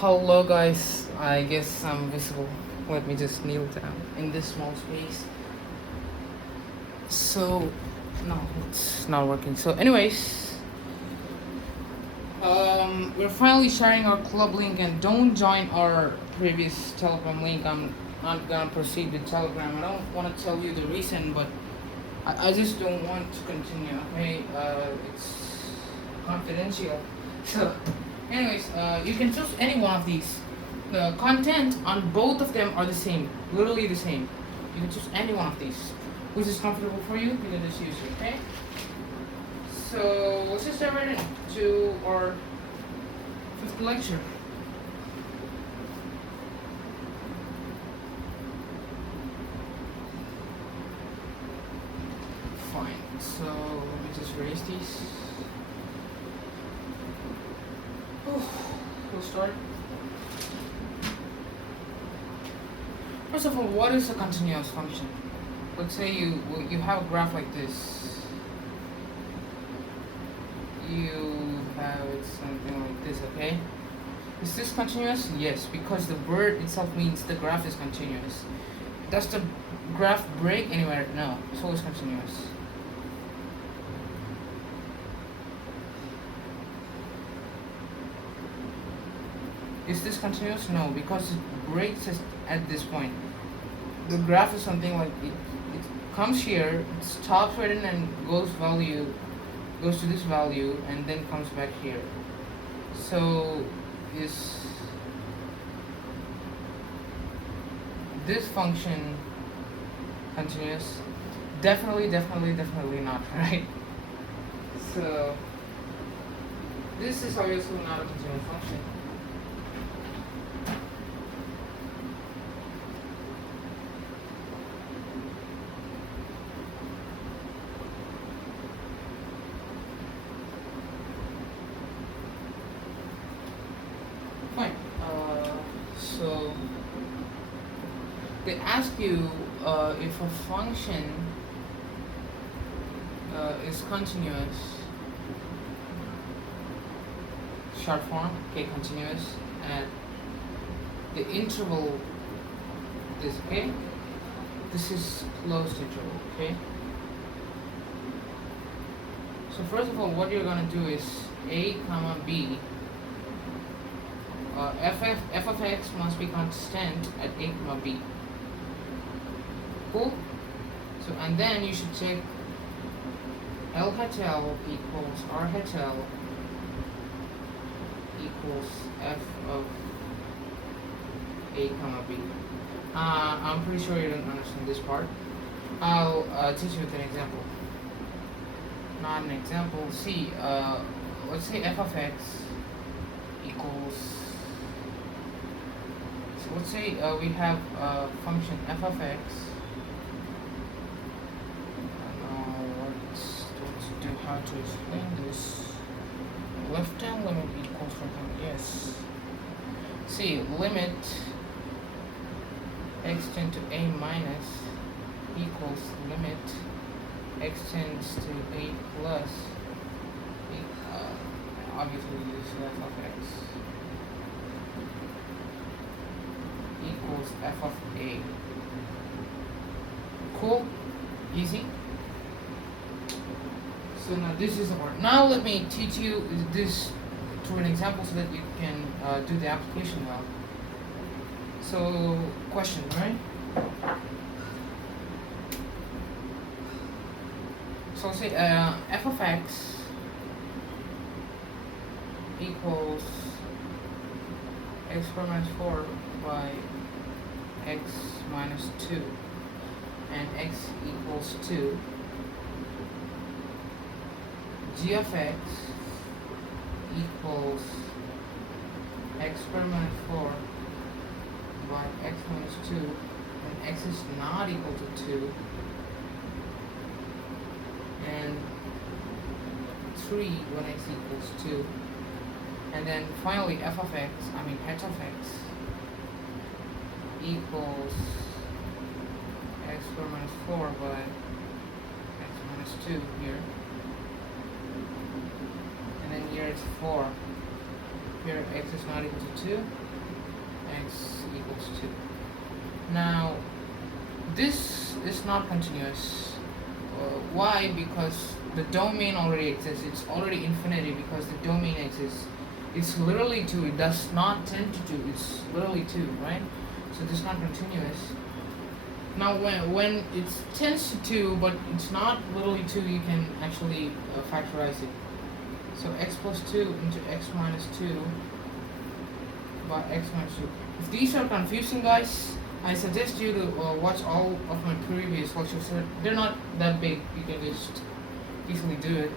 Hello guys, I guess I'm visible. Let me just kneel down in this small space. So, no, it's not working. So, anyways, we're finally sharing our club link, and don't join our previous Telegram link. I'm not gonna proceed with Telegram. I don't want to tell you the reason, but I just don't want to continue. Okay, it's confidential. So, anyways, you can choose any one of these. The content on both of them are the same, literally the same. You can choose any one of these, which is comfortable for you. You can just use it. Okay. So let's just dive right into our fifth lecture. Fine. So let me just erase these. We'll start. First of all, what is a continuous function? Let's say you have a graph like this. You have something like this, okay? Is this continuous? Yes, because the word itself means the graph is continuous. Does the graph break anywhere? No, it's always continuous. Is this continuous? No, because it breaks at this point. The graph is something like it comes here, it stops right in and goes to this value and then comes back here. So is this function continuous? Definitely not, right? So this is obviously not a continuous function. Fine. So they ask you if a function is continuous. Short form, okay, continuous at the interval this, okay? This is closed interval, okay? So first of all, what you're gonna do is a comma b. F of x must be constant at a comma b. Cool? So and then you should check L hat L equals R hat L equals f of a comma b. I'm pretty sure you don't understand this part. I'll teach you with an example. Not an example. See, let's say f of x equals. So let's say we have a function f of x. I don't know what to do, how to explain this. Left hand limit equals from yes. See, limit x tends to a minus equals limit x tends to a plus obviously this is f of x equals f of a. Cool? Easy? So now this is the part. Now let me teach you this through an example so that you can do the application well. So, question, right? So say f of x equals x squared minus 4 by x minus 2 and x equals 2. G of x equals x squared minus 4 by x minus 2 when x is not equal to 2 and 3 when x equals 2. And then finally f of x, h of x equals x squared minus 4 by x minus 2 here. And then here it's 4. here x is not equal to 2, x equals 2. Now this is not continuous. Why? Because the domain already exists. It's already infinity because the domain exists. It's literally 2. It does not tend to 2. It's literally 2, right? So this is not continuous. Now when it tends to 2 but it's not literally 2, you can actually factorize it. So x plus 2 into x minus 2 by x minus 2. If these are confusing, guys, I suggest you to watch all of my previous lectures. They're not that big. You can just easily do it.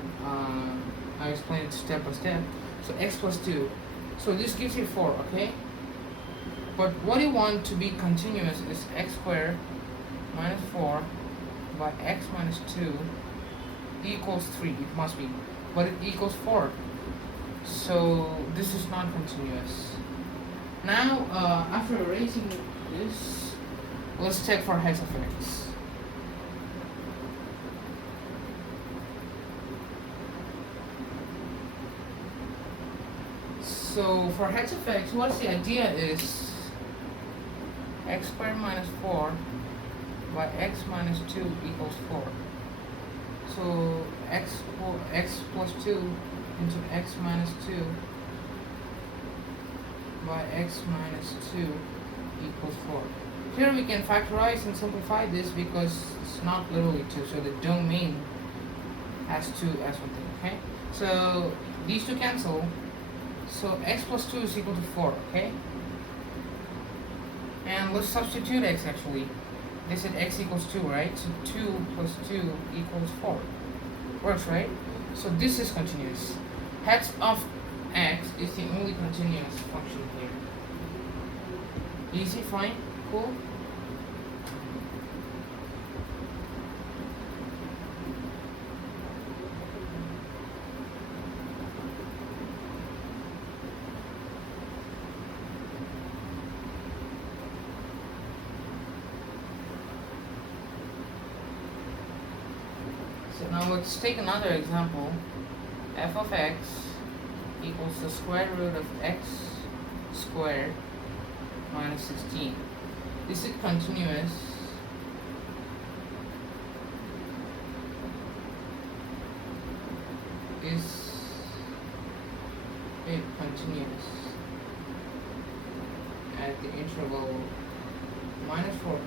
I explain it step by step. So x plus 2. So this gives you 4, okay? But what you want to be continuous is x squared minus 4 by x minus 2 equals 3. It must be. But it equals 4. So this is not continuous. Now, after erasing this, let's check for heads of x. So for heads of x, what's the idea is x squared minus 4 by x minus 2 equals 4. So x plus 2 into x minus 2 by x minus 2 equals 4. Here we can factorize and simplify this because it's not literally 2, so the domain has 2 as one thing, okay? So these two cancel, so x plus 2 is equal to 4, okay? And let's substitute x actually. They said x equals 2, right? So 2 plus 2 equals 4. Works, right? So this is continuous. Heads of x is the only continuous function here. Easy, fine, cool. So now let's take another example. F of x equals the square root of x squared minus 16. Is it continuous? Is it continuous at the interval minus 4,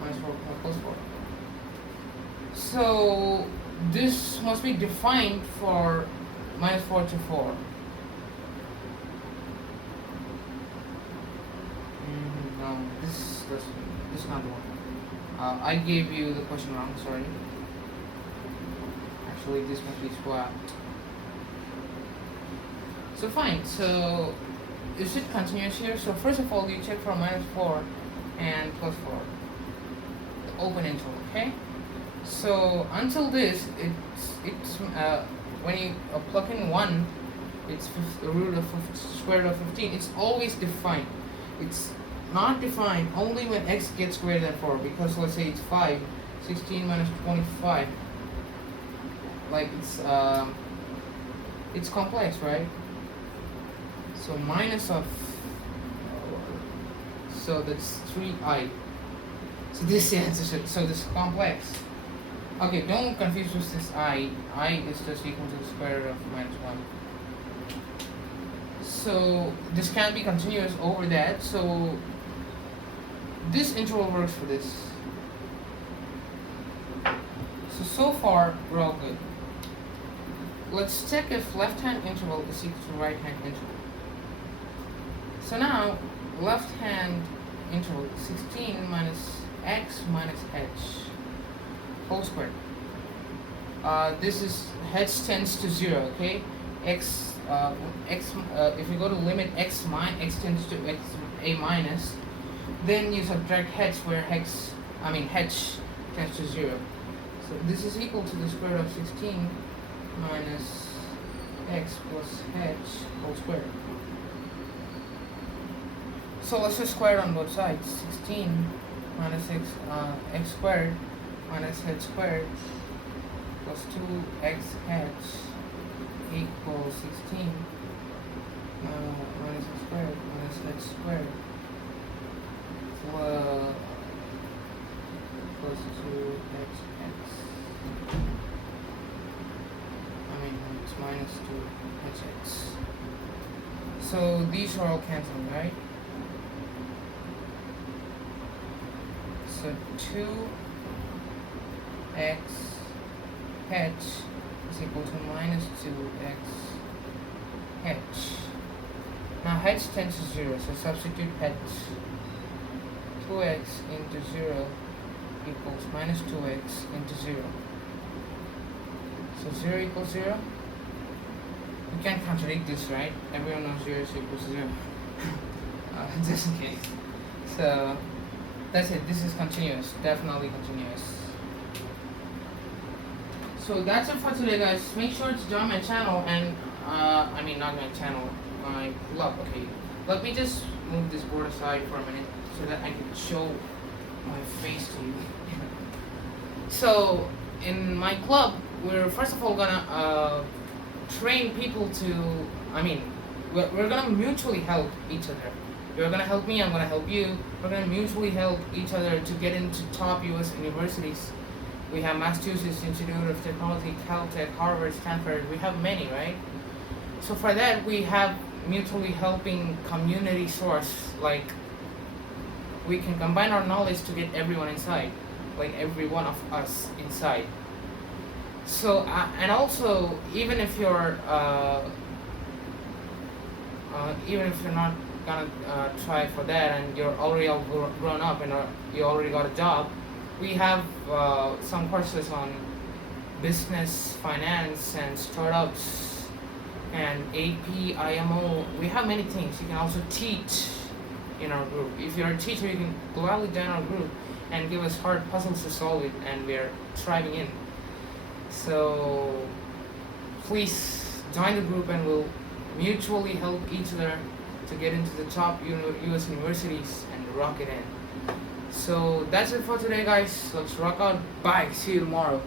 minus 4 plus 4? So this must be defined for minus 4 to 4. No, this is not the one. I gave you the question wrong, sorry. Actually, this must be swapped. So fine, so is it continuous here? So first of all, you check for minus 4 and plus 4. The open interval, okay? So until this, it's when you plug in 1, it's the root of square root of 15. It's always defined. It's not defined only when x gets greater than 4, because let's say it's 5, 16 minus 25. Like it's complex, right? So minus of, so that's 3i. So this is the answer. So this is complex. Okay, don't confuse with this I. I is just equal to the square root of minus 1. So this can't be continuous over that. So this interval works for this. So far we're all good. Let's check if left-hand interval is equal to right-hand interval. So now left-hand interval 16 minus x minus h whole squared. This is h tends to 0, okay? X if you go to limit x tends to x a minus, then you subtract h where h tends to 0. So this is equal to the square root of 16 minus x plus h whole squared. So let's just square it on both sides. 16 minus x squared minus h squared plus 2x h equals 16 minus x squared plus 2xx. I mean, it's minus 2hx. So these are all canceling, right? So 2x h is equal to minus 2x h. Now h tends to 0, so substitute h. 2x into 0 equals minus 2x into 0. So 0 equals 0. You can't contradict this, right? Everyone knows 0 is equals to 0. Just in case. So that's it. This is continuous. Definitely continuous. So that's it for today, guys. Make sure to join my channel and I mean not my channel, my club. Okay. Let me just move this board aside for a minute so that I can show my face to you. So in my club, we're first of all gonna train people to, I mean, we're gonna mutually help each other. You're gonna help me, I'm gonna help you. We're gonna mutually help each other to get into top US universities. We have Massachusetts Institute of Technology, Caltech, Harvard, Stanford. We have many, right? So for that, we have mutually helping community source. Like, we can combine our knowledge to get everyone inside, like every one of us inside. So and also, even if you're not gonna try for that and you're already all grown up and you already got a job, we have some courses on business, finance, and startups, and AP, IMO. We have many things. You can also teach in our group. If you're a teacher, you can gladly join our group and give us hard puzzles to solve it, and we're thriving in. So please join the group and we'll mutually help each other to get into the top US universities and rock it in. So that's it for today, guys. Let's rock out. Bye. See you tomorrow.